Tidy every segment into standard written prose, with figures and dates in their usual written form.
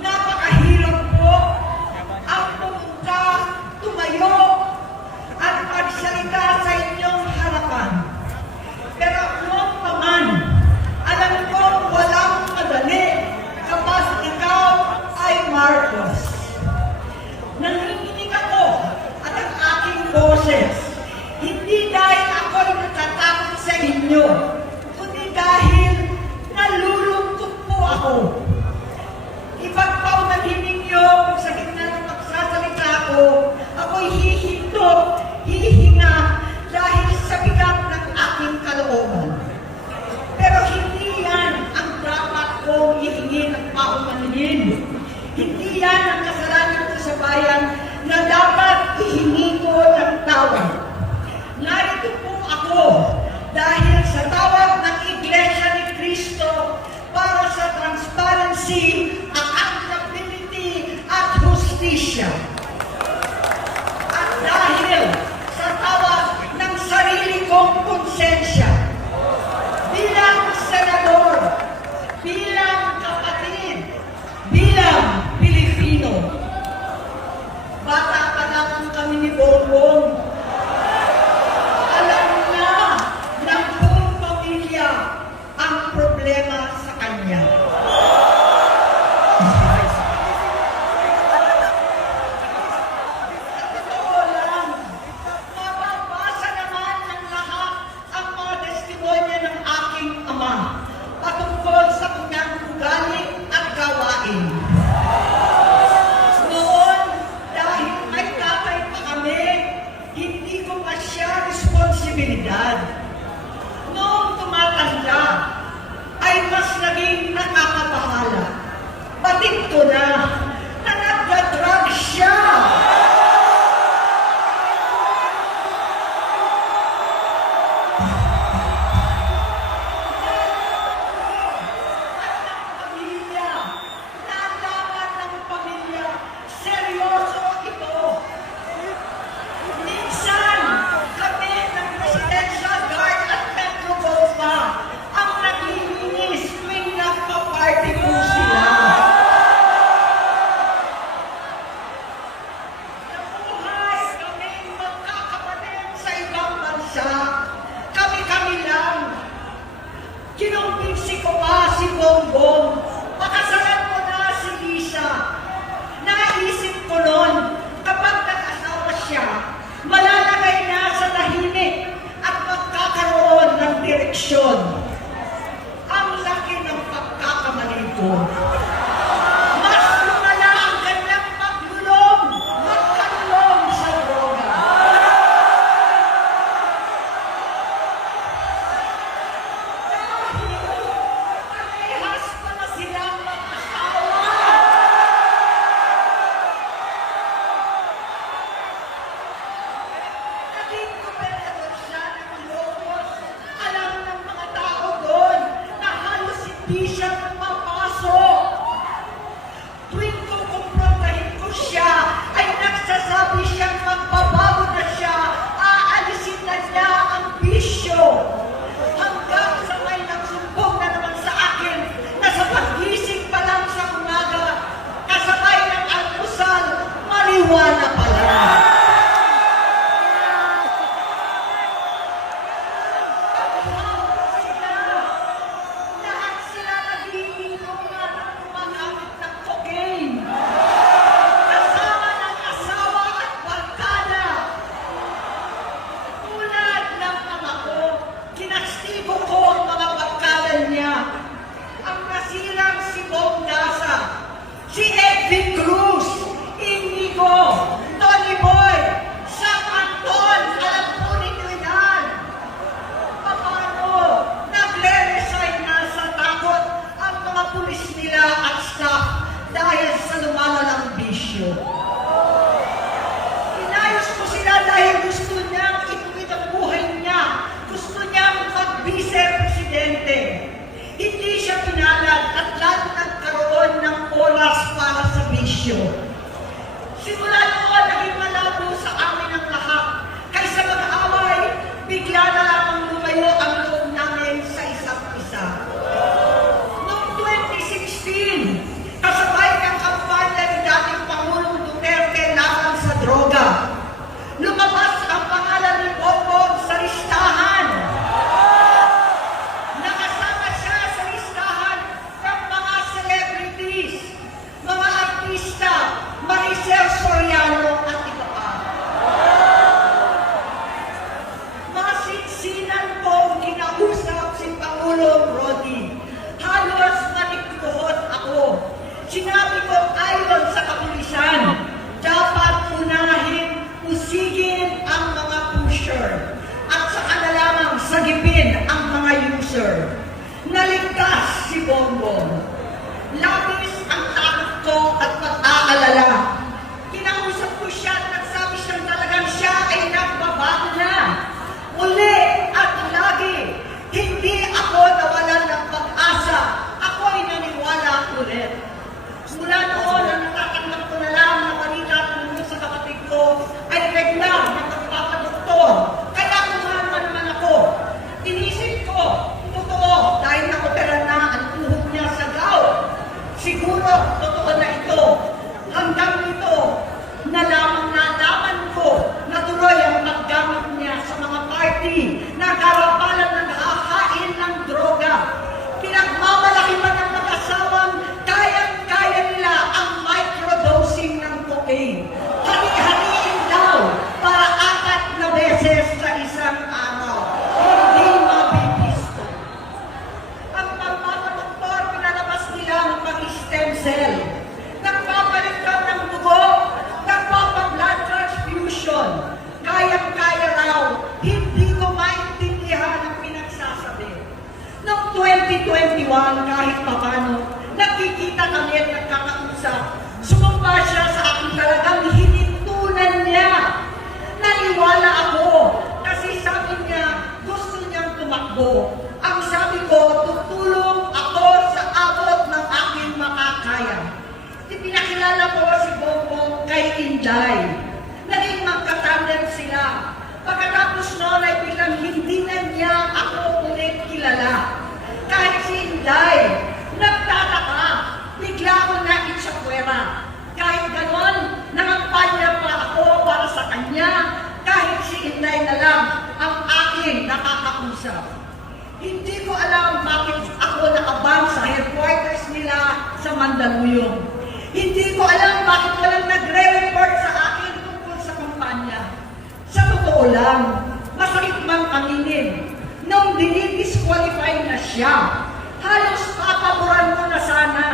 Napakahirap po ang pumunta, tumayo, at magsalita sa inyong harapan. Pero noon pa man, alam ko walang madali kapag ikaw ay Marcos. Nanginginig ako at ang aking boses, hindi dahil ako'y natatakot sa inyo, kundi dahil nalulungkot po ako. Ipagpaunahin ninyo kung sa gitna ng magsasalita ko, ako'y hihinto, hihinga dahil sa bigat ng aking kalooban. Pero hindi yan ang dapat kong ihingi ng paumanhin. Hindi yan ang kasalanan ko sa bayan na dapat ihingi ko ng tawad. Narito po ako dahil sa tawag ng Iglesia ni Cristo para sa transparency, accountability, at hustisya. At dahil sa tawag ng sarili kong konsensya, bilang senador, bilang kapatid, bilang Pilipino, bata pa lang kami ni Bongbong, alam na ng buong pamilya ang problema sa kanya. Totoo lang, mababasa naman ng lahat ang mga testimonya ng aking ama patungkol sa kanyang ugali at gawain. Noon, dahil may tatay pa kami, hindi ko pa siya responsibilidad. Noong tumatanda, ay mas naging nakakabahala. Batid ko na nagda-drug siya. Pamilya, nalaman ng pamilya, seryoso ito. Minsan, kami ng Presidential Guard at Metro Gold pa ang naglilinis tuwing nagpa-party po sila. Nabuhay kaming magkakapatid sa ibang bansa. Kami-kami lang. Kinumbinsi ko pa si Bongbong. Pakasalan mo na si Lisa. Naisip ko noon, kapag nag-asawa siya, malalagay na sa tahimik at magkakaroon ng direksyon. Ang laki ng pagkakamali ko. Mas lumala ang kanyang magkanlong sa droga. Parehas pa na silang mag-asawa. Naging gobernador siya ng Ilocos. Alam ng mga tao doon na halos hindi siya mapasok. Tuwing kukumprontahin ko siya, ay nagsasabi siyang magbabago na siya, aalisin na niya ang bisyo. Hanggang sa may nagsumbong na naman sa akin na sa pag-gising pa lang sa umaga, kasabay ng almusal, marijuana pala. Lahat sila naglilinom at gumagamit ng cocaine. Kasama ng asawa at barkada. Tulad ng ama ko, kinastigo ko ang mga barkada niya. Ang nasirang si Bong Dasa, si Edwin Cruz, Inigo, Tony Boy, Sam Anton, alam po ninyo yan. Paano nagre-resign na sa takot ang mga pulis nila at staff dahil sa lumalalang bisyo. Inayos ko sila dahil gusto niyang ituwid ang buhay niya. Gusto niyang mag-vice-presidente. Hindi siya pinalad at lalo nagkaroon ng oras para sa bisyo. Simula noon, naging malabo sa amin ang lahat. Kaysa mag-away, bigla na lamang lumayo ang loob namin sa isa't isa. Noong 2016, kasabay ng Sinabi ko ayon sa kapulisan, dapat unahin, usigin ang mga pusher at saka na lamang sagipin ang mga user. Naligtas si Bongbong. Labis ang takot ko at pag-aalala. Kinausap ko siya at nagsabi siya talagang siya ay nagbabago na. Uli at lagi, hindi ako nawalan ng pag-asa. Ako'y naniwala ulit. Mula noon, ang natatanggap ko na lang na balita tungkol sa kapatid ko ay regular na pagpapadoktor. Kaya kumalma naman ako. Inisip ko, totoo, dahil nakopera na ang tuhod niya sa gout. Siguro, totoo na ito. Hanggang nito, nalaman ko na tuloy ang paggamit niya sa mga party na karapalan ng hahain ng droga. Pinagmamalaki pa ng mag-asawang kayang-kaya nila ang microdosing ng cocaine. Hari-hariin daw para 4 na beses sa isang araw. Hindi mabibisto. Ang pagpapadoktor, pinalabas nila ng pag-stem cell. Nagpapalit ka ng dugo, nagpapa-blood transfusion. Kayang-kaya raw, hindi ko maintindihan ang pinagsasabi. Noong 2021, kahit papano, nakikita kami at nagkakausap. Sumamba siya sa akin talagang hinintunan niya. Naniwala ako kasi sabi niya, gusto niyang tumakbo. Ang sabi ko, tutulong ako sa abot ng aking makakaya. Ipinakilala ko si Bongbong kay Inday. Naging magkatandem sila. Pagkatapos noon ay bilang hindi na niya ako ulit kilala. Kahit si Inday, nagtataka, bigla ko na itsakwera. Kahit ganon, nangampanya pa ako para sa kanya, kahit si Inday na lang ang aking nakakausap. Hindi ko alam bakit ako naabang sa headquarters nila sa Mandaluyong. Hindi ko alam bakit walang nagre-report sa akin tungkol sa kampanya. Sa totoo lang, masakit mang aminin, nung dinidisqualify na siya, halos papaboran ko na sana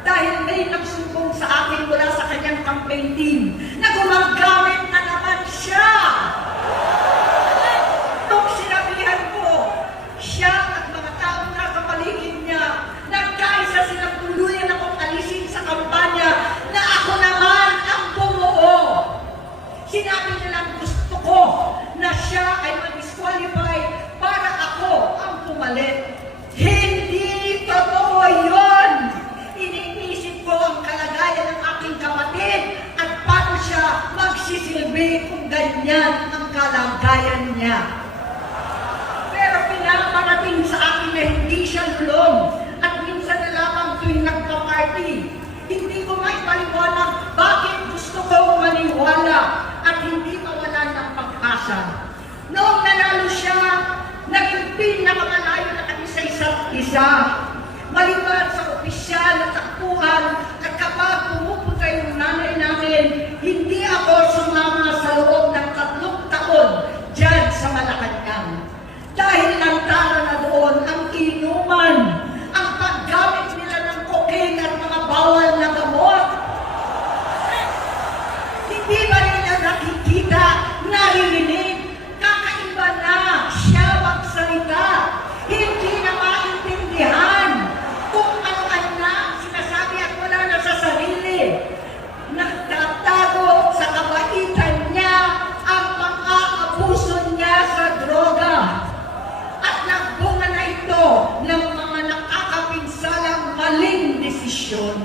dahil may nagsumbong sa akin mula sa kanyang campaign team na gumagamit na naman siya. Nung sinabihan ko, siya at mga taong nasa paligid niya, nagkaisa silang tuluyan akong alisin sa kampanya na ako naman ang bumuo. Sinabi nilang gusto ko na siya ay mag-disqualify para ako ang pumalit. Hindi totoo yun! Iniisip ko ang kalagayan ng aking kapatid at paano siya magsisilbi kung ganyan ang kalagayan niya. Pero pinaparating sa akin na hindi siya lulong at minsan na lamang tuwing nagpa-party. Hindi ko maipaliwanag bakit gusto ko maniwala at hindi mawalan ng pag-asa. Noong nanalo siya, naging pinakamalayo na kami sa isa't isa. Maliban sa opisyal at takbuhan at kapag pumupunta yung nanay namin, hindi ako sumama sa loob ng 3 taon dyan sa Malacanang. Dahil lantaran na doon ang inuman, ang paggamit nila ng cocaine at mga bawal na gamot. Hindi ba nila nakikita, naririnig, kakaiba na siya magsalita, hindi na maintindihan kung ano-ano na sinasabi at wala na sa sarili. Nagtatago sa kabaitan niya ang pang-aabuso niya sa droga. At nagbunga na ito ng mga nakakapinsalang maling desisyon.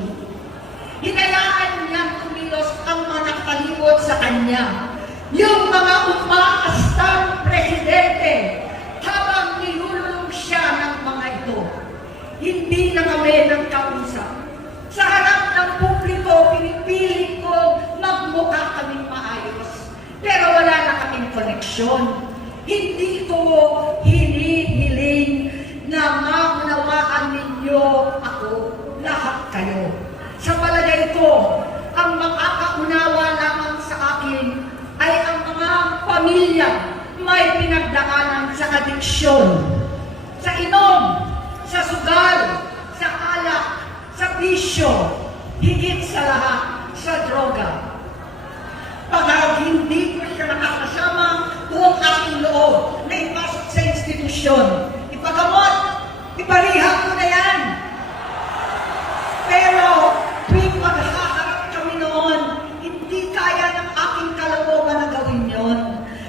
Hinayaan niyang kumilos ang mga nakalibot sa kanya. Yung mga umaastang presidente habang nilululong siya ng mga ito. Hindi na kami nagkausap. Sa harap ng publiko, pinipili ko magmukha kaming maayos. Pero wala na kaming koneksyon. Hindi ko hinihiling na maunawaan ninyo ako, lahat kayo. Sa palagay ko, ang makakaunawa lamang sa akin ay ang mga pamilya may pinagdaanan sa adiksyon, sa inom, sa sugal, sa alak, sa bisyo, higit sa lahat sa droga. Pag hindi ko siya nakakasama buong aking loob na ipasok sa institusyon, ipagamot, iparihab ko na yan. Pero tuwing maghaharap kami noon, hindi kaya ng aking kalooban na gawin yon.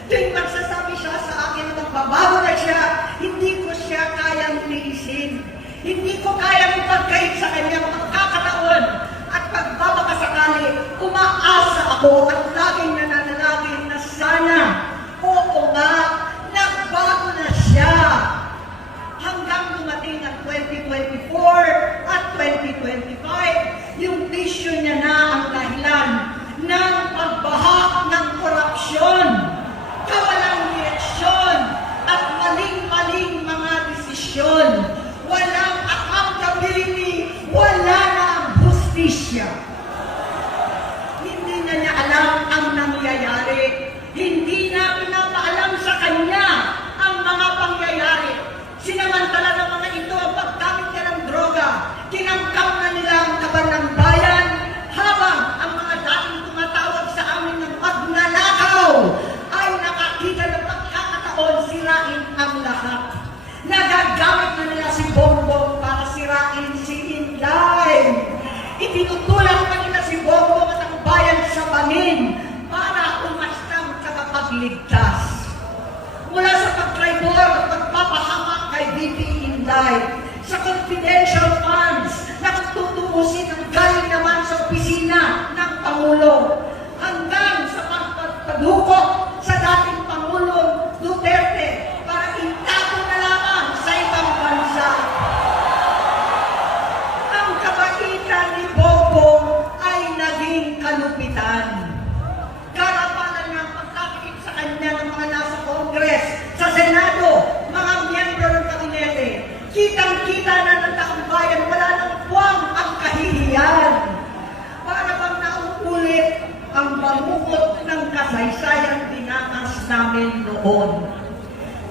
Tuwing magsasabi siya sa akin na magbabago na siya, hindi ko siya kayang tiisin. Hindi ko kayang ipagkait sa kanya magkakataon at pagbabakasakali, umaasa ako at laging nananalangin na sana, oo nga, nagbago na siya. Hanggang dumating ang 2024 at 2025, yung vision niya na ang dahilan ng pagbahak ng korupsyon, kawalang direksyon, at maling-maling mga desisyon. Walang accountability, wala na ang hustisya. Hindi na niya alam ang nangyayari. Hindi na pinapaalam sa kanya ang mga pangyayari. Sinamantala ng mga ito ang paggamit niya ng droga. Kinangkap na nila ang kaban ng bayan habang ang mga dating tumatawag sa amin ng magnanakaw ay nakakita ng pagkakataon sirain ang lahat. Nagagamit na nila si Bongbong para sirain si Inday. Itinutulak pa nila si Bongbong at ang bayan sa bangin para umastang kakapagligtas. Mula sa pagtraidor at pagpapahamak kay VP Inday, sa confidential funds na tutubusin ang galing naman sa opisina ng Pangulo, hanggang sa pagpadukot sa dating Pangulong Duterte para itago na lamang sa ibang bansa. Ang kabaitan ni Bongbong ay naging kalupitan. Karapalan ng pagkakit sa kanya ng mga nasa Congress, sa Senado, mga miyembro ng kabinete. Kitang-kita na ng taong bayan, wala nang puwang ang kahihiyan. Para bang nauulit ang bangukot ng kasaysayan dinanas namin noon.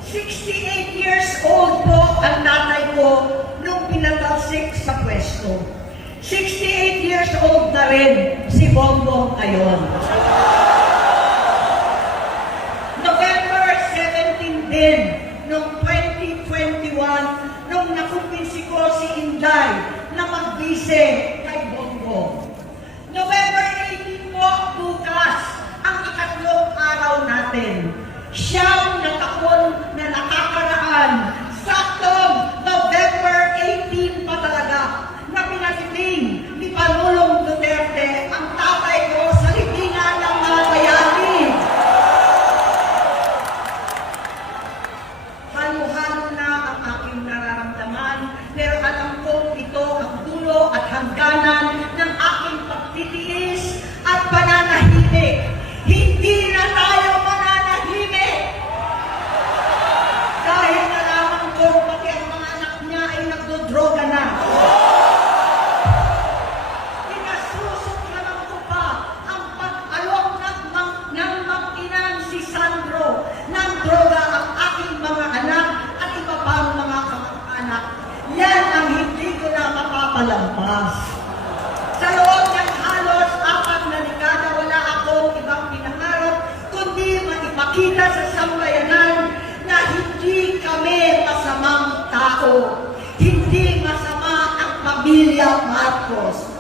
68 years old po ang nanay ko nung pinatalsik sa pwesto. 68 years old na rin si Bongbong ngayon. November 17 din, noong 2021, nung nakumpinsi ko si Inday na magbise kay Bongbong. November 18 po, bukas, ang ikatlong araw natin. Siyam na taon na nakakaraan, saktong November 18 pa talaga, na pinatiling ni Pangulong Duterte ang tatay ko sa libingan ng mga bayani. Halo-halo na ang aking nararamdaman, pero alam kong ito ang dulo at hangganan ng aking pagtitiis at pananahimik. Hindi na tayo mananahimik! Dahil nalaman ko pati ang mga anak niya ay nagdodroga na. Pinasusuklaman ko pa ang pag-alok ng mag-inang si Sandro ng droga ang aking mga anak at iba pang mga kamag-anak. Yan ang hindi ko na mapapalampas. Sa loob ng halos 4 na dekada, wala akong ibang pinangarap kundi maipakita sa sambayanan na hindi kami masamang tao. Hindi masama ang pamilya Marcos.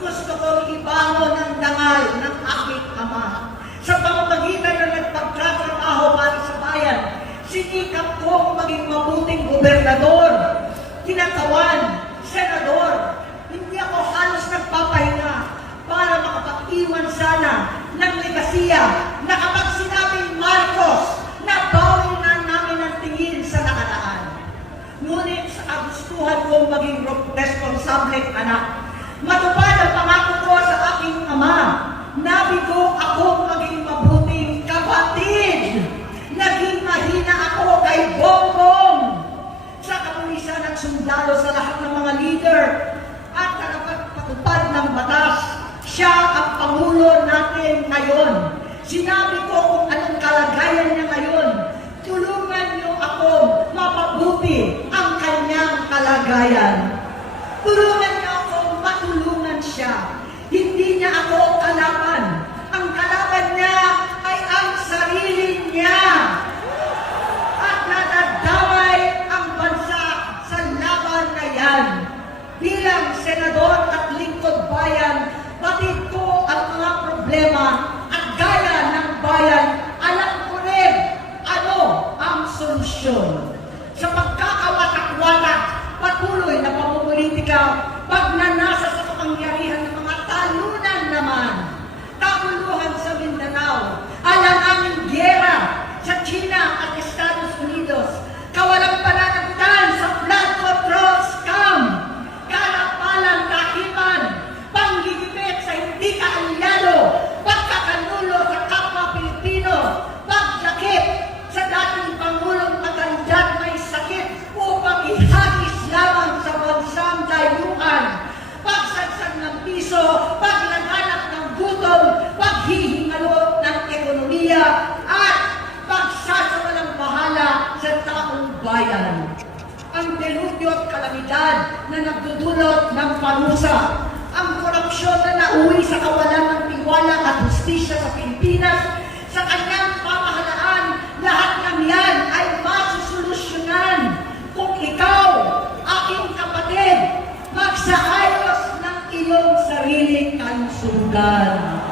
Gusto kong ibangon ang dangal ng aking ama. Sa pamamagitan na nagpagtatrabaho para sa bayan, sinikap kong maging mabuting gobernador, tinatawan, senador. Hindi ako halos nagpapahinga para makapag-iwan sana ng legasiya na kapag sinabing Marcos, nabawi na namin ang tingin sa nakaraan. Ngunit sa kagustuhan kong maging responsableng anak, matupad ang pangako ko sa aking ama, nabigo akong maging mabuting kapatid. Naging mahina ako kay Bongbong sa kapulisan at sundalo, sa lahat ng mga leader at nakapagpatupad ng batas. Siya ang Pangulo natin ngayon. Sinabi ko kung anong kalagayan niya ngayon. Tulungan niyo ako mapabuti ang kanyang kalagayan. Tulungan niyo ako matulungan siya. Hindi niya ako kalaban. Ang kalaban niya ay ang sarili niya. At nadadamay ang bansa sa laban na yan. Bilang senador at lingkod bayan, batid ko ang mga problema at gaya ng bayan, alam ko rin ano ang solusyon. Sa pagkakawatak-watak, patuloy na pamumulitika, pagnanasa sa kapangyarihan ng mga talunan naman, kaguluhan sa Mindanao, alanganing giyera sa China at Estados Unidos, kawalang pananagutan sa flood control scam, kalapalang kahiman, panggigipit sa hindi kaalyado, pagkakanulo sa kapwa Pilipino, pagdakip sa dating Pangulong matanda may sakit upang ihagis lamang sa bansang dayuhan, pagsadsad ng piso, paglaganap ng gutom, paghihingalo ng ekonomiya, at pagsasawalang bahala sa taong bayan. Ang deludyo at kalamidad na nagdudulot ng panusa, ang korupsyon na nauwi sa kawalan ng tiwala at hustisya sa Pilipinas, sa kanyang pamahalaan, lahat ng yan ay masusolusyonan kung ikaw, aking kapatid, magsaayos ng iyong sariling kalusugan.